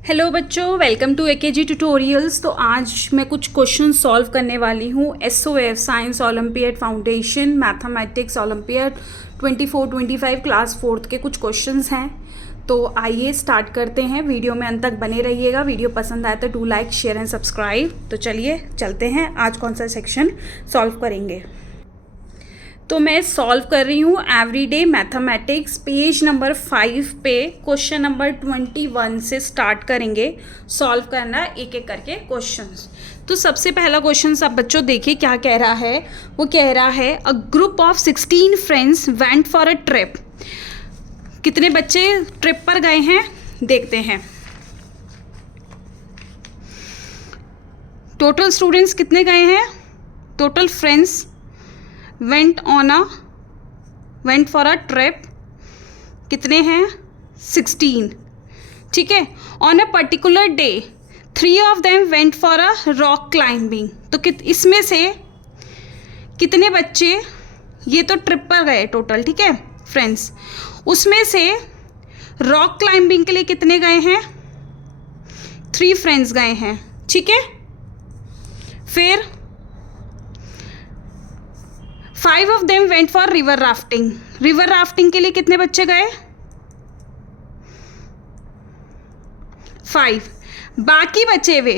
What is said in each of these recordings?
Hello बच्चों, welcome to AKG tutorials. तो आज मैं कुछ क्वेश्चन सॉल्व करने वाली हूँ। SOF science olympiad foundation mathematics olympiad 24-25 class 4th के कुछ क्वेश्चंस हैं। तो आइए स्टार्ट करते हैं। वीडियो में अंत तक बने रहिएगा। वीडियो पसंद आए तो do like share and subscribe. तो चलिए चलते हैं, आज कौन सा सेक्शन सॉल्व करेंगे। तो मैं सॉल्व कर रही हूँ एवरीडे मैथमेटिक्स पेज नंबर 5 पे क्वेश्चन नंबर 21 से स्टार्ट करेंगे सॉल्व करना एक एक करके क्वेश्चंस। तो सबसे पहला क्वेश्चन आप बच्चों देखिए क्या कह रहा है। वो कह रहा है a group of 16 friends went for a trip. कितने बच्चे ट्रिप पर गए हैं देखते हैं। टोटल स्टूडेंट्स कितने गए हैं, total friends went for a trip कितने हैं 16। ठीक है। On a particular day 3 of them went for a rock climbing. तो इसमें से कितने बच्चे, ये तो ट्रिप पर गए टोटल, ठीक है फ्रेंड्स, उसमें से रॉक क्लाइंबिंग के लिए कितने गए हैं 3 फ्रेंड्स गए हैं। ठीक है। फिर 5 of them went for river rafting. River rafting के लिए कितने बच्चे गए 5। बाकी बचे हुए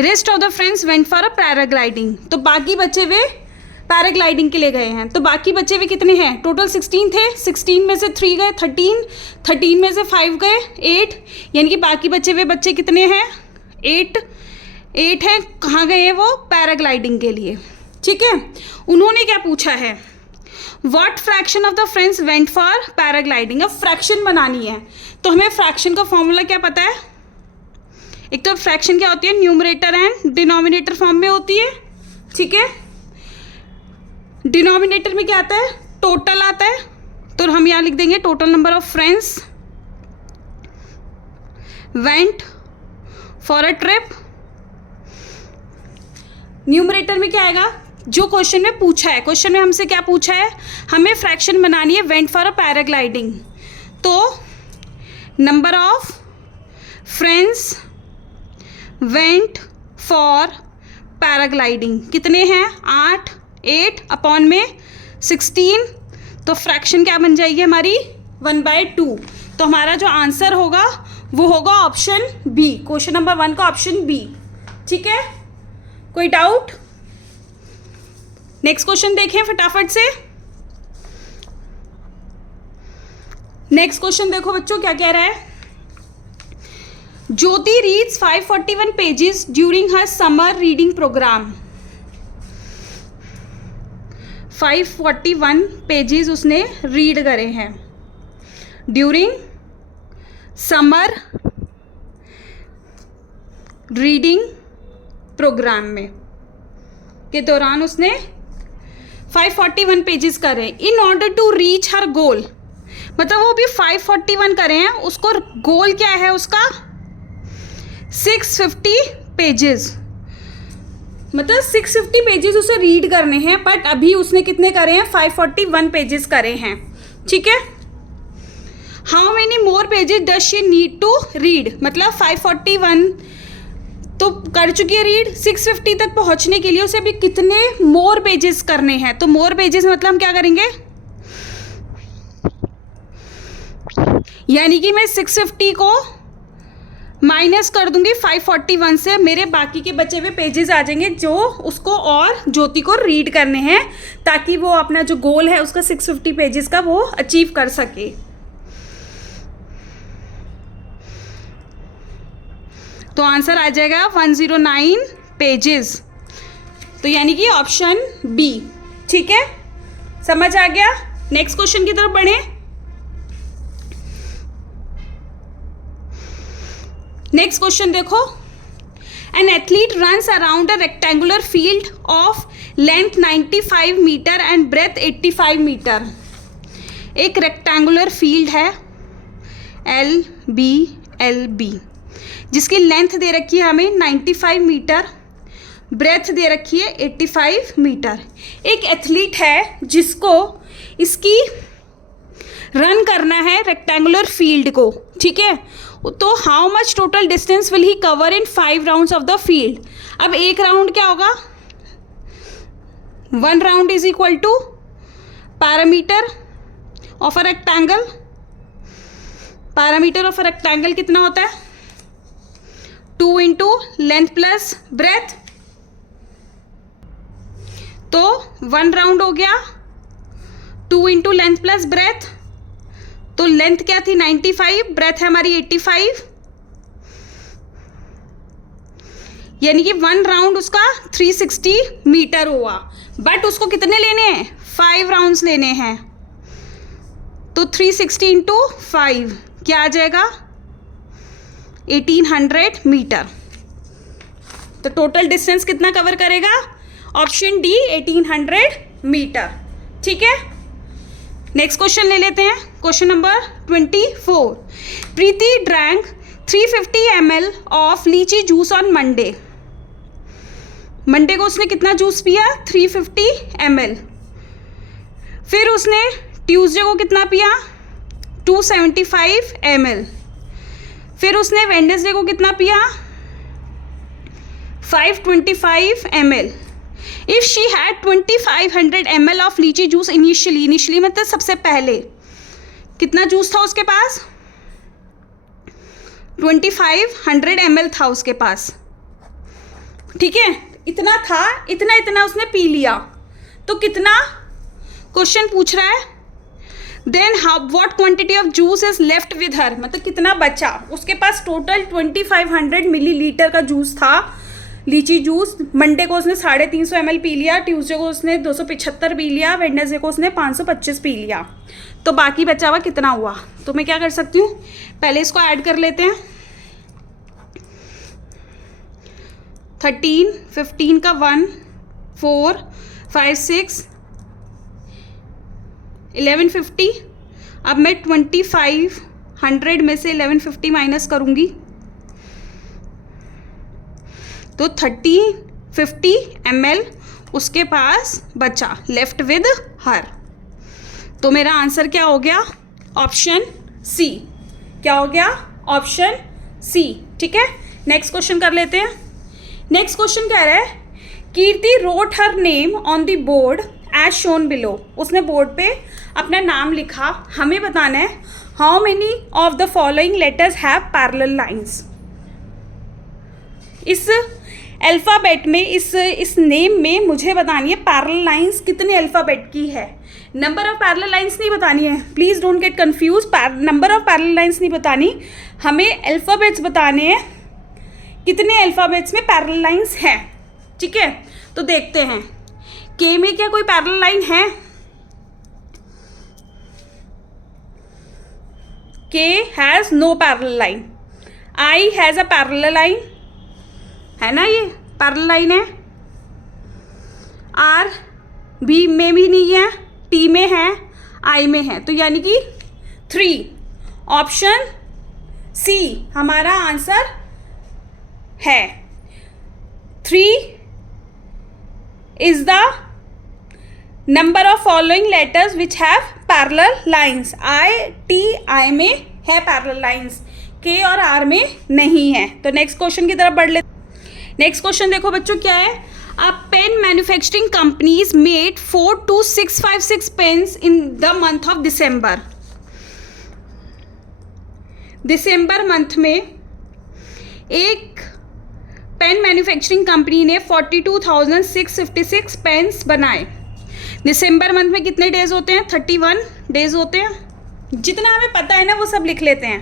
rest of the friends went for a paragliding. तो बाकी बचे हुए पैराग्लाइडिंग के लिए गए हैं। तो बाकी बचे हुए कितने हैं, टोटल 16 थे, 16 में से 3 गए 13, 13 में से 5 गए 8, यानी कि बाकी बचे हुए बच्चे कितने हैं 8 हैं। कहाँ गए हैं वो, पैराग्लाइडिंग के लिए। ठीक है। उन्होंने क्या पूछा है, what fraction of the friends went for paragliding. अब फ्रैक्शन बनानी है तो हमें फ्रैक्शन का फॉर्मूला क्या पता है। एक तो फ्रैक्शन क्या होती है, न्यूमरेटर एंड डिनोमिनेटर फॉर्म में होती है। ठीक है। डिनोमिनेटर में क्या आता है, टोटल आता है। तो हम यहाँ लिख देंगे total number of friends went for a trip. Numerator में क्या आएगा, जो क्वेश्चन में पूछा है, क्वेश्चन में हमसे क्या पूछा है, हमें फ्रैक्शन बनानी है वेंट फॉर अ पैराग्लाइडिंग। तो number of friends went for paragliding कितने हैं 8, 8 अपॉन में 16। तो फ्रैक्शन क्या बन जाएगी हमारी 1/2। तो हमारा जो आंसर होगा वो होगा ऑप्शन बी, क्वेश्चन नंबर 1 का ऑप्शन बी। ठीक है, कोई डाउट। नेक्स्ट क्वेश्चन देखें फटाफट से। नेक्स्ट क्वेश्चन देखो बच्चों क्या कह रहा है। Jyoti reads 541 pages during her summer reading programme. 541 pages उसने रीड करे हैं ड्यूरिंग समर रीडिंग प्रोग्राम में, के दौरान उसने 541 पेजेस करे। In order to reach her goal, मतलब वो भी 541 करे हैं, उसको गोल क्या है उसका 650 पेजेस, मतलब 650 पेजेस उसे रीड करने हैं। बट अभी उसने कितने करे हैं 541 पेजेस करे हैं। ठीक है। How many more pages does she need to read, मतलब 541 तो कर चुकी है रीड, 650 तक पहुंचने के लिए उसे अभी कितने मोर पेजेस करने हैं। तो मोर पेजेस मतलब हम क्या करेंगे, यानी कि मैं 650 को माइनस कर दूंगी 541 से, मेरे बाकी के बचे हुए पेजेस आ जाएंगे जो उसको और ज्योति को रीड करने हैं, ताकि वो अपना जो गोल है उसका 650 पेजेस का वो अचीव कर सके। तो आंसर आ जाएगा 109 पेजेस। तो यानी कि ऑप्शन बी। ठीक है, समझ आ गया। नेक्स्ट क्वेश्चन की तरफ बढ़े। नेक्स्ट क्वेश्चन देखो। An athlete runs around a rectangular field of length 95 metre and breadth 85 metre. एक रेक्टेंगुलर फील्ड है LB जिसकी लेंथ दे रखी है हमें 95 मीटर, ब्रेथ दे रखी है 85 मीटर। एक एथलीट है जिसको इसकी रन करना है रेक्टेंगुलर फील्ड को। ठीक है, तो how much total distance will he cover in 5 rounds of the field. अब एक राउंड क्या होगा, 1 round is equal to parameter of a rectangle. Parameter of a rectangle कितना होता है, 2 इंटू लेंथ प्लस ब्रेथ. तो 1 राउंड हो गया 2 इंटू लेंथ प्लस ब्रेथ. तो लेंथ क्या थी 95, ब्रेथ है हमारी 85, यानी कि 1 राउंड उसका 360 मीटर हुआ. बट उसको कितने लेने हैं, 5 राउंड्स लेने हैं. तो 360 इंटू 5 क्या आ जाएगा, 1800 मीटर. तो टोटल डिस्टेंस कितना कवर करेगा, ऑप्शन डी 1800 मीटर. ठीक है, नेक्स्ट क्वेश्चन ले लेते हैं. Question number 24. Preeti drank 350 ml of लीची जूस ऑन मंडे. मंडे को उसने कितना जूस पिया, 350 ml. फिर उसने ट्यूसडे को कितना पिया, 275 ml. फिर उसने वेडनेसडे को कितना पिया, 525 ml. If she had 2500 ml of लीची जूस इनिशियली मतलब सबसे पहले कितना जूस था उसके पास, 2500 ml था उसके पास. ठीक है, इतना था, इतना उसने पी लिया. तो कितना, क्वेश्चन पूछ रहा है, then how what quantity of juice is left with her, मतलब कितना बचा उसके पास. टोटल 2500 मिलीलीटर का जूस था, लीची जूस. मंडे को उसने 350 ml पी लिया, ट्यूसडे को उसने 275 पी लिया, वेडनेसडे को उसने 525 पी लिया. तो बाकी बचा हुआ कितना हुआ. तो मैं क्या कर सकती हूँ, पहले इसको ऐड कर लेते हैं. 13, 15 का 1, 4, 5, 6, 1150. अब मैं 2500 में से 1150 माइनस करूँगी तो 3050 ml उसके पास बचा लेफ्ट विद हर. तो मेरा आंसर क्या हो गया, ऑप्शन सी. क्या हो गया, ऑप्शन सी. ठीक है, नेक्स्ट क्वेश्चन कर लेते हैं. नेक्स्ट क्वेश्चन कह रहा है, Kirti wrote her name on the board as shown below. उसने बोर्ड पे अपना नाम लिखा. हमें बताना है how many of the following letters have parallel lines. इस अल्फ़ाबेट में, इस नेम में मुझे बतानी है पैरेलल लाइंस कितने अल्फ़ाबेट की है. नंबर ऑफ पैरेलल लाइंस नहीं बतानी है, please don't get confuse. Number of parallel lines नहीं बतानी, हमें अल्फ़ाबेट्स बताने हैं कितने अल्फ़ाबेट्स में पैरेलल लाइंस हैं. ठीक है, तो देखते हैं के में क्या कोई पैरेलल लाइन है. K has no parallel line. I has a parallel line, है ना, ये पैरेलल लाइन है. आर बी में भी नहीं है, टी में है, आई में है. तो यानी कि 3. ऑप्शन सी हमारा आंसर है. 3 is the number of following letters which have parallel lines. I T I में है पैरेलल लाइंस, के और आर में नहीं है. तो नेक्स्ट क्वेश्चन की तरफ बढ़ लेते. नेक्स्ट क्वेश्चन देखो बच्चों क्या है. A pen manufacturing companies made 42656 pens in the month of December. दिसंबर मंथ में एक पेन मैन्युफैक्चरिंग कंपनी ने 42,656 पेन्स बनाए. दिसंबर मंथ में कितने डेज होते हैं, 31 डेज होते हैं. जितना हमें पता है ना वो सब लिख लेते हैं.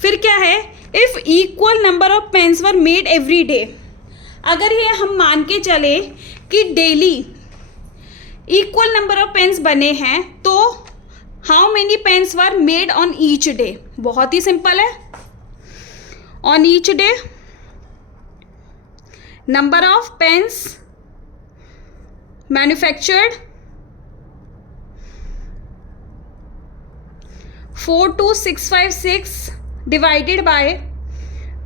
फिर क्या है, if equal number of pens were made every day. अगर ये हम मान के चले कि daily equal number of pens बने हैं तो how many pens were made on each day. बहुत ही सिंपल है. On each day number of pens manufactured 42656 divided by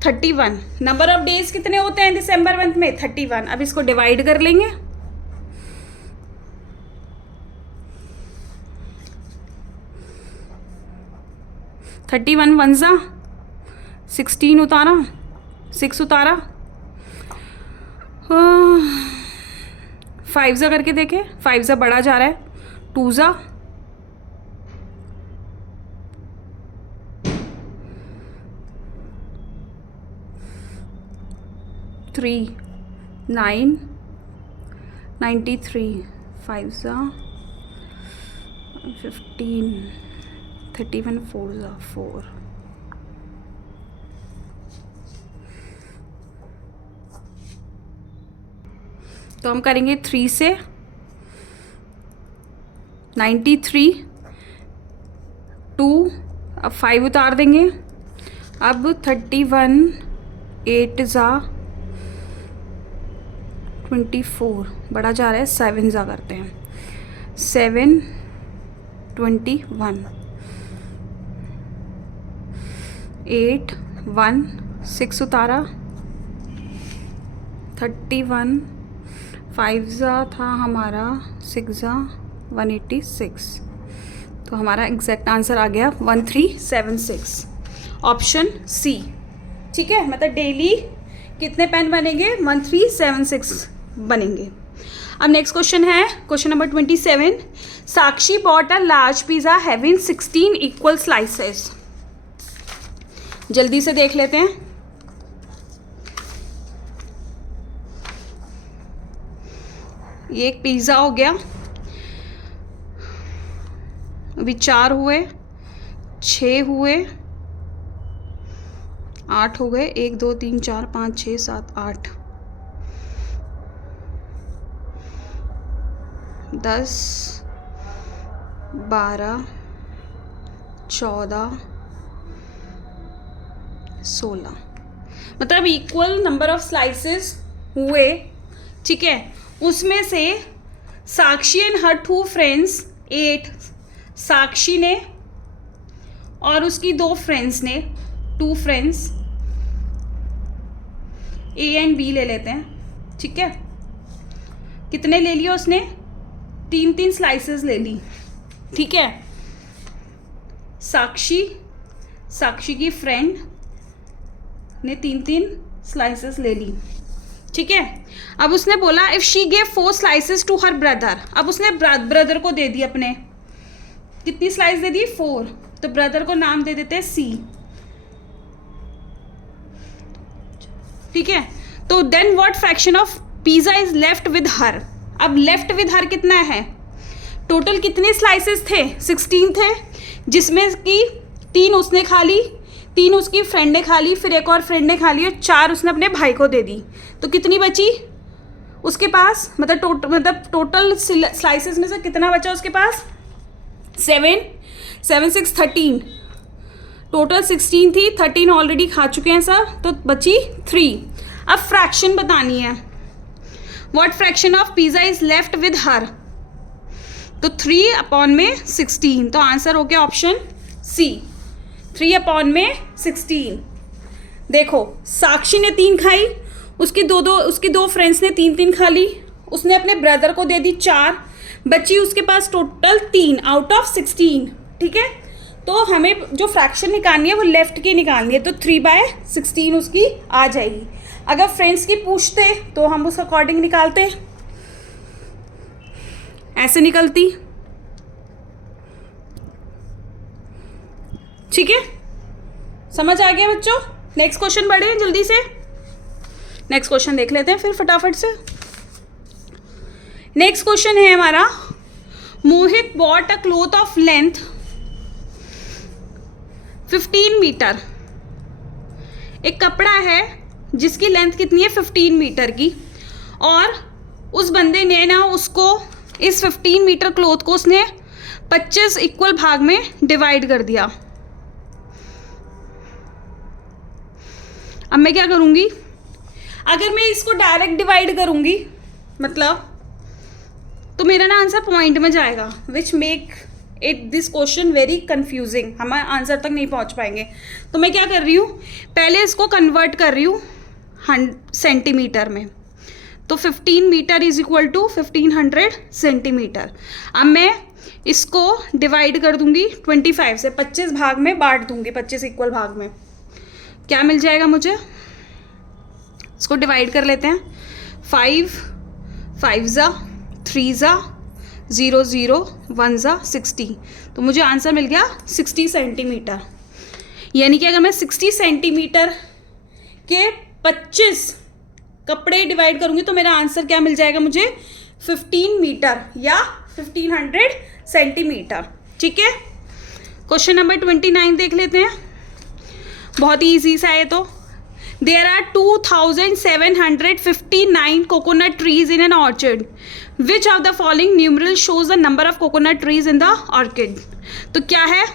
31. Number of days कितने होते हैं दिसंबर मंथ में, 31. अब इसको डिवाइड कर लेंगे. थर्टी वन 1 जा 16 उतारा, 6 उतारा, 5 ज़ा करके देखें, 5 ज़ा बड़ा जा रहा है, 2 ज़ा, 3, 9, 93, 5 ज़ा 15, 31, 4 ज़ा 4, तो हम करेंगे 3 से 93, 2, अब 5 उतार देंगे, अब 31, 8 ज़ा 24, बड़ा जा रहा है, 7 ज़ा करते हैं, 7, 21, 8, 1, 6 उतारा, 31, 5 ज़ा था हमारा, 6 ज़ा 186, तो हमारा एग्जैक्ट आंसर आ गया 1376, ऑप्शन सी। ठीक है, मतलब डेली कितने पेन बनेंगे? 1376 बनेंगे। अब नेक्स्ट क्वेश्चन है question number 27। Sakshi bought a large pizza having 16 equal slices. जल्दी से देख लेते हैं। ये एक पिज़्ज़ा हो गया, अभी 4 हुए, 6 हुए, 8 हो गए, 1 2 3 4 5 6 7 8, 10 12 14 16, मतलब इक्वल नंबर ऑफ स्लाइसेस हुए। ठीक है, उसमें से साक्षी एंड हर 2 फ्रेंड्स 8, साक्षी ने और उसकी 2 फ्रेंड्स ने, 2 फ्रेंड्स ए एंड बी ले लेते हैं। ठीक है, कितने ले लिए उसने? 3 स्लाइसेस ले ली। ठीक है, साक्षी की फ्रेंड ने 3 स्लाइसेस ले ली। ठीक है, अब उसने बोला if she gave 4 slices to her brother. अब उसने ब्रदर को दे दी, अपने कितनी स्लाइस दे दी? 4, तो ब्रदर को नाम दे देते हैं सी। ठीक है, तो then what fraction of pizza is left with her. अब लेफ्ट विद हर कितना है? टोटल कितने स्लाइसेस थे? 16 थे, जिसमें कि 3 उसने खा ली, 3 उसकी फ्रेंड ने खा ली, फिर एक और फ्रेंड ने खा ली, और 4 उसने अपने भाई को दे दी। तो कितनी बची उसके पास? मतलब टोटल स्लाइसेस में से कितना बचा उसके पास? 7, 6 13, टोटल 16 थी, 13 ऑलरेडी खा चुके हैं सर, तो बची 3। अब फ्रैक्शन बतानी है, what fraction of pizza is left with हर, तो 3 अपॉन में 16, तो आंसर हो गया ऑप्शन सी, 3 अपॉन में 16। देखो, साक्षी ने 3 खाई, उसकी दो फ्रेंड्स ने 3 खा ली, उसने अपने ब्रदर को दे दी 4, बची उसके पास टोटल 3 आउट ऑफ 16। ठीक है, तो हमें जो फ्रैक्शन निकालनी है वो लेफ्ट की निकालनी है, तो 3/16 उसकी आ जाएगी। अगर फ्रेंड्स की पूछते तो हम उस अकॉर्डिंग निकालते, ऐसे निकलती। ठीक है, समझ आ गया बच्चों? नेक्स्ट क्वेश्चन बढ़े जल्दी से, नेक्स्ट क्वेश्चन देख लेते हैं फिर फटाफट से। नेक्स्ट क्वेश्चन है हमारा, Mohit bought a cloth of length 15 metre. एक कपड़ा है जिसकी लेंथ कितनी है? 15 मीटर की, और उस बंदे ने ना उसको, इस 15 मीटर क्लॉथ को उसने 25 इक्वल भाग में डिवाइड कर दिया। अब मैं क्या करूँगी? अगर मैं इसको डायरेक्ट डिवाइड करूँगी मतलब, तो मेरा ना आंसर पॉइंट में जाएगा, which make it this question very confusing, हम आंसर तक नहीं पहुँच पाएंगे। तो मैं क्या कर रही हूँ, पहले इसको कन्वर्ट कर रही हूँ सेंटीमीटर में, तो 15 metre is equal to 1500 centimetre. अब मैं इसको डिवाइड कर दूंगी 25 से, 25 भाग में बांट दूंगी, 25 इक्वल भाग में। क्या मिल जाएगा मुझे, इसको डिवाइड कर लेते हैं, 5 5 ज़ा 3 ज़ा 0 0 1 ज़ा 60, तो मुझे आंसर मिल गया 60 सेंटीमीटर। यानी कि अगर मैं 60 सेंटीमीटर के 25 कपड़े डिवाइड करूँगी तो मेरा आंसर क्या मिल जाएगा मुझे, 15 मीटर या 1500 सेंटीमीटर। ठीक है, क्वेश्चन नंबर 29 देख लेते हैं, बहुत ही ईजी सा है। तो there are 2759 coconut trees in an orchard, which of the following numeral shows the number of coconut trees in the orchard. तो क्या है,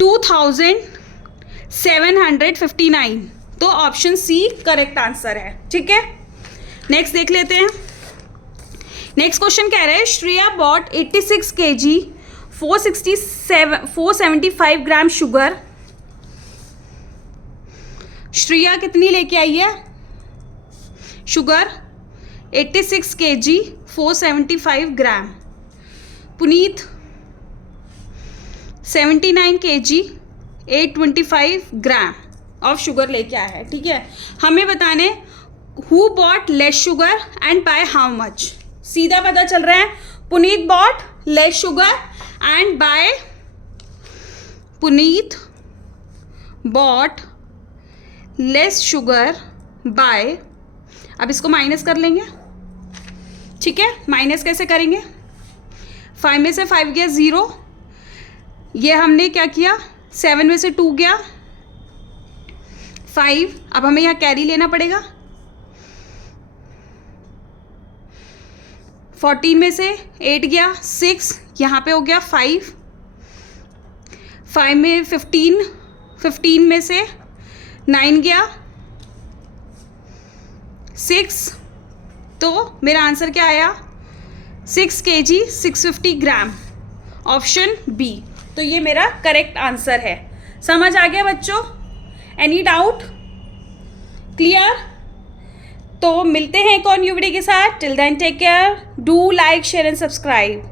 2759, तो ऑप्शन सी करेक्ट आंसर है। ठीक है, नेक्स्ट देख लेते हैं। नेक्स्ट क्वेश्चन कह रहे हैं Shreya bought 86 kg 475 gram sugar. Shreya कितनी लेके आई है sugar, 86 kg 475 gram. Puneet 79 kg 825 gram of sugar लेके आया है। ठीक है, हमें बताने who bought less sugar and by how much. सीधा पता चल रहा है, Puneet bought less sugar and by, Puneet bought less sugar by, अब इसको माइनस कर लेंगे। ठीक है, माइनस कैसे करेंगे, 5 में से 5 गया 0, ये हमने क्या किया, 7 में से 2 गया 5, अब हमें यहाँ कैरी लेना पड़ेगा, 14 में से 8 गया 6, यहाँ पे हो गया 5 में 15 में से 9 गया 6, तो मेरा आंसर क्या आया, 6 kg 650 ग्राम, ऑप्शन बी। तो ये मेरा करेक्ट आंसर है। समझ आ गया बच्चों, एनी डाउट, क्लियर? तो मिलते हैं एक और न्यू वीडियो के साथ। Till then take care, do like share and subscribe.